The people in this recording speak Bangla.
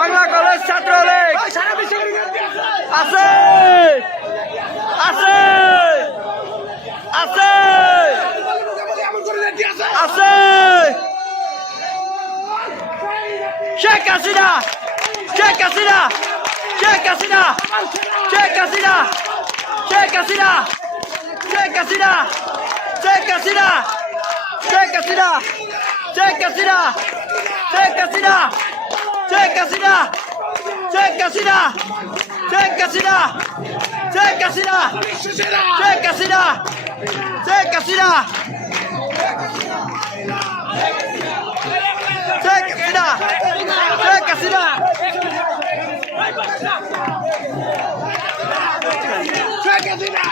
বাংলা কলেজ ছাত্রলীগ আছে আছে আছে আছে শেখ হাসিনা শেখ হাসিনা শেখ হাসিনা শেখ হাসিনা শেখ হাসিনা শেখ হাসিনা শেখ হাসিনা শেখ হাসিনা শেখ হাসিনা শেখ হাসিনা শেখ হাসিনা শেখ হাসিনা শেখ হাসিনা শেখ হাসিনা শেখ হাসিনা শেখ হাসিনা শেখ হাসিনা শেখ হাসিনা শেখ হাসিনা